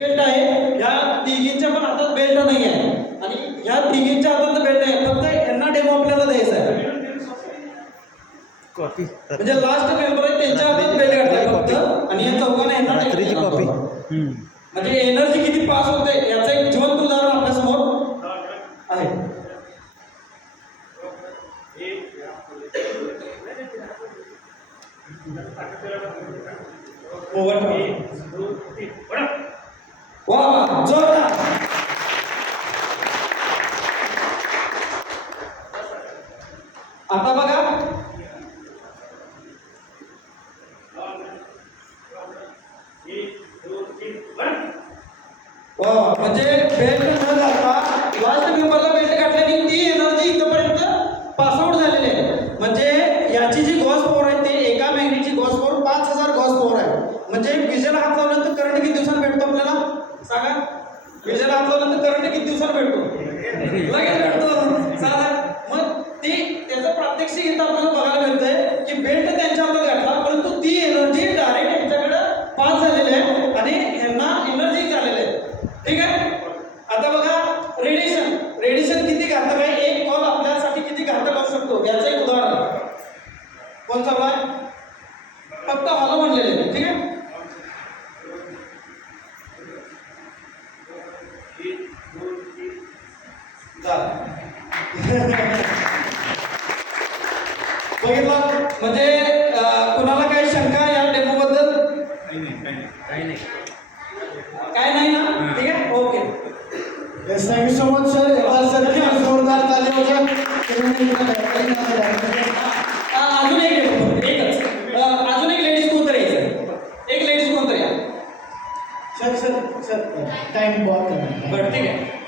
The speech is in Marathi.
बेल्ट आहे. ह्या तिघींच्या पण हातात बेल्ट नाही आहे आणि ह्या तिघींच्या हातात बेल्ट आहे. फक्त यांना डेमो आपल्याला द्यायचा आहे. कॉपी म्हणजे लास्ट मेंबर आहे त्यांच्या हातात बेल्ट घातलाय फक्त. आणि या चौघांना यांना रात्रीची कॉपी. म्हणजे एनर्जी किती पास होते याचं एक जिवंत उदाहरण आपल्यासमोर आहे ओव्हर वा जोरदार. आता बघा. हो, म्हणजे बेल्ट न घालता लास्ट मेंबरला बेल्ट घातल्याने ती एनर्जी इथपर्यंत पासआउट झालेली आहे. म्हणजे याची जी गॉस पॉवर आहे ते एका मॅग्नेटची गॉस पॉवर पाच हजार गॉस पॉवर आहे. म्हणजे विजेला हात लावलं करंट किती दिवसांनी भेटतो आपल्याला सांगा. विजेला आंदोलन लावल्यानंतर करंट किती दिवसाला भेटतो? लगेच भेटतो साधा मग ती त्याचं प्रात्यक्षिक इथं आपल्याला बघायला मिळतंय की बेल्ट त्यांच्यावर घातला परंतु ती एनर्जी डायरेक्ट यांच्याकडे पास झालेली आहे आणि ह्यांना एनर्जी झालेली आहे. ठीक आहे? आता बघा रेडिएशन रेडिएशन किती घातक आहे? एक कॉल आपल्यासाठी किती घातक असू शकतो? याचं एक उदाहरण. कोण चालू आहे? फक्त हॉलो म्हणलेले आहे, ठीक आहे? बघितलं? म्हणजे कुणाला काही शंका या डेमो बद्दल काय नाही ना? ठीक आहे? ओके. Much, sir. एकदा सर जोरदार अजून एक डेमो एकच. अजून एक लेडीज कोणतरी यायचं एक लेडीज कोणतरी या सर सर सर टाइम है. बरं ठीक आहे.